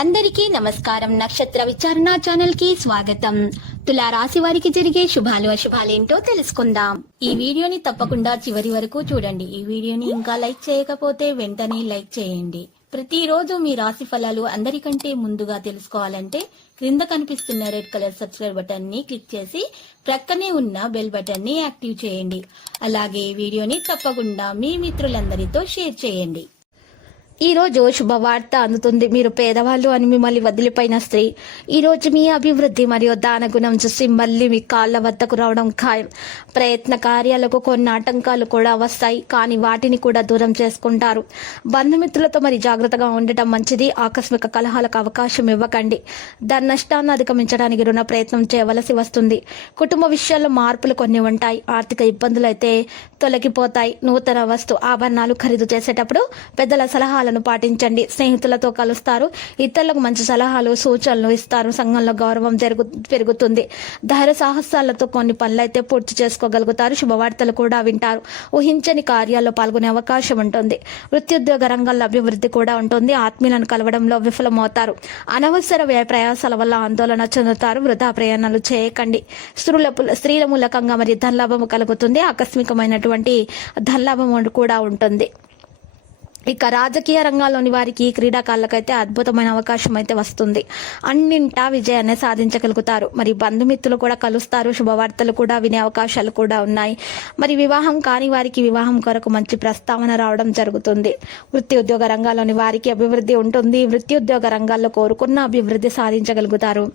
అందరికీ నమస్కారం. నక్షత్ర విచారణ ఛానల్ కి స్వాగతం. తులా రాశి వారికి జరిగే శుభాలు అశుభాలేంటో తెలుసుకుందాం. ఈ వీడియోని తప్పకుండా చివరి వరకు చూడండి. ఈ వీడియోని ఇంకా లైక్ చేయకపోతే వెంటనే లైక్ చేయండి. ప్రతిరోజు మీ రాశి ఫలాలు అందరికంటే ముందుగా తెలుసుకోవాలంటే క్రింద కనిపిస్తున్న రెడ్ కలర్ సబ్స్క్రైబ్ బటన్ ని క్లిక్ చేసి ప్రక్కనే ఉన్న బెల్ బటన్ ని యాక్టివ్ చేయండి. అలాగే ఈ వీడియోని తప్పకుండా మీ మిత్రులందరితో షేర్ చేయండి. ఈ రోజు శుభవార్త అందుతుంది. మీరు పేదవాళ్ళు అని మిమ్మల్ని వదిలిపోయిన స్త్రీ ఈ రోజు మీ అభివృద్ధి మరియు దాన గుణం చూసి మళ్ళీ మీ కాళ్ళ వద్దకు రావడం ఖాయం. ప్రయత్న కార్యాలకు కొన్ని ఆటంకాలు కూడా వస్తాయి, కానీ వాటిని కూడా దూరం చేసుకుంటారు. బంధుమిత్రులతో మరి జాగ్రత్తగా ఉండటం మంచిది. ఆకస్మిక కలహాలకు అవకాశం ఇవ్వకండి. ధన నష్టాన్ని అధిగమించడానికి రుణ ప్రయత్నం చేయవలసి వస్తుంది. కుటుంబ విషయాల్లో మార్పులు కొన్ని ఉంటాయి. ఆర్థిక ఇబ్బందులు అయితే తొలగిపోతాయి. నూతన వస్తు ఆభరణాలు ఖరీదు చేసేటప్పుడు పెద్దల సలహాలను పాటించండి. స్నేహితులతో కలుస్తారు. ఇతరులకు మంచి సలహాలు సూచనలు ఇస్తారు. సంఘంలో గౌరవం పెరుగుతుంది. ధైర్య సాహసాలతో కొన్ని పనులైతే పూర్తి చేసుకోగలుగుతారు. శుభవార్తలు కూడా వింటారు. ఊహించని కార్యాల్లో పాల్గొనే అవకాశం ఉంటుంది. వృత్త్యుద్యోగ రంగాల్లో అభివృద్ధి కూడా ఉంటుంది. ఆత్మీయులను కలవడంలో విఫలమవుతారు. అనవసర వ్యయ ప్రయాసాల వల్ల ఆందోళన చెందుతారు. వృధా ప్రయాణాలు చేయకండి. స్త్రీల మూలకంగా మరి ధనలాభము కలుగుతుంది. ఆకస్మికమైనటువంటి ధనలాభం కూడా ఉంటుంది. ఇక రాజకీయ రంగాల్లోని వారికి క్రీడాకారులకైతే అద్భుతమైన అవకాశం అయితే వస్తుంది. అన్నింటా విజయాన్ని సాధించగలుగుతారు. మరి బంధుమిత్రులు కూడా కలుస్తారు. శుభవార్తలు కూడా వినే అవకాశాలు కూడా ఉన్నాయి. మరి వివాహం కాని వారికి వివాహం కొరకు మంచి ప్రస్తావన రావడం జరుగుతుంది. వృత్తి ఉద్యోగ రంగాల్లోని వారికి అభివృద్ధి ఉంటుంది. వృత్తి ఉద్యోగ రంగాల్లో కోరుకున్న అభివృద్ధి సాధించగలుగుతారు.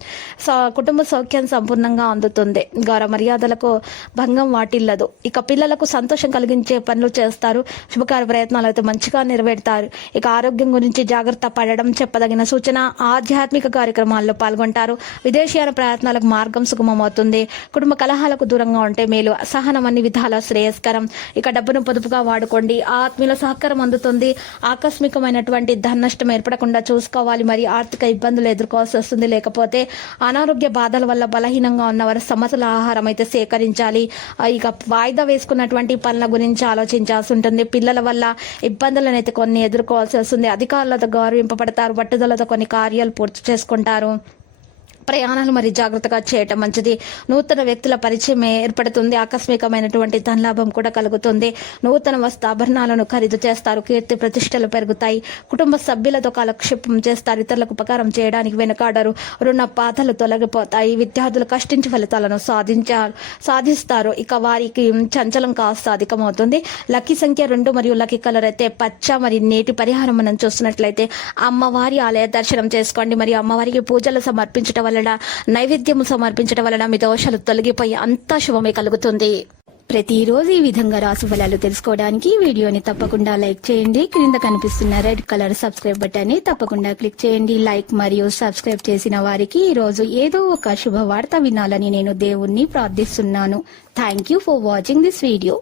కుటుంబ సౌఖ్యం సంపూర్ణంగా అందుతుంది. గౌరవ మర్యాదలకు భంగం వాటిల్లదు. ఇక పిల్లలకు సంతోషం కలిగించే పనులు చేస్తారు. శుభకార్య ప్రయత్నాలు అయితే మంచిగా నెరవేరుతారు. ఇక ఆరోగ్యం గురించి జాగ్రత్త పడడం చెప్పదగిన సూచన. ఆధ్యాత్మిక కార్యక్రమాల్లో పాల్గొంటారు. విదేశీయాన ప్రయత్నాలకు మార్గం సుగమమవుతుంది. కుటుంబ కలహాలకు దూరంగా ఉంటే మేలు. సహనం అన్ని విధాల శ్రేయస్కరం. ఇక డబ్బును పొదుపుగా వాడుకోండి. ఆత్మీయుల సహకారం అందుతుంది. ఆకస్మికమైనటువంటి ధన నష్టం ఏర్పడకుండా చూసుకోవాలి. మరి ఆర్థిక ఇబ్బందులు ఎదుర్కోవాల్సి వస్తుంది. లేకపోతే అనారోగ్య బాధల వల్ల బలహీనంగా ఉన్నవారు సమతుల ఆహారం అయితే సేకరించాలి. ఇక వాయిదా వేసుకున్నటువంటి పనుల గురించి ఆలోచించాల్సి ఉంటుంది. పిల్లల వల్ల ఇబ్బందులను కొన్ని ఎదుర్కోవాల్సి వస్తుంది. అధికారులతో గౌరవింపబడతారు. పట్టుదలతో కొన్ని కార్యాలు పూర్తి చేసుకుంటారు. ప్రయాణాలు మరి జాగ్రత్తగా చేయటం మంచిది. నూతన వ్యక్తుల పరిచయం ఏర్పడుతుంది. ఆకస్మికమైనటువంటి ధనలాభం కూడా కలుగుతుంది. నూతన వస్తు ఆభరణాలను ఖరీదు చేస్తారు. కీర్తి ప్రతిష్టలు పెరుగుతాయి. కుటుంబ సభ్యులతో కాలక్షేపం చేస్తారు. ఇతరులకు ఉపకారం చేయడానికి వెనుకాడరు. రుణ బాధలు తొలగిపోతాయి. విద్యార్థులు కష్టించి ఫలితాలను సాధిస్తారు. ఇక వారికి చంచలం కాస్త అధికమవుతుంది. లక్కీ సంఖ్య 2 మరియు లక్కీ కలర్ అయితే పచ్చ. మరి నేటి పరిహారం మనం చూస్తున్నట్లయితే అమ్మవారి ఆలయ దర్శనం చేసుకోండి. మరియు అమ్మవారికి పూజలు సమర్పించడం వలన నైవేద్యం సమర్పించడం వలన మీ దోషాలు తొలగిపోయి అంతా శుభమే కలుగుతుంది. ప్రతిరోజు ఈ విధంగా రాశి ఫలాలు తెలుసుకోవడానికి వీడియోని తప్పకుండా లైక్ చేయండి. క్రింద కనిపిస్తున్న రెడ్ కలర్ సబ్స్క్రైబ్ బటన్ ని తప్పకుండా క్లిక్ చేయండి. లైక్ మరియు సబ్స్క్రైబ్ చేసిన వారికి ఈ రోజు ఏదో ఒక శుభవార్త వినాలని నేను దేవుణ్ణి ప్రార్థిస్తున్నాను. Thank you for watching this video.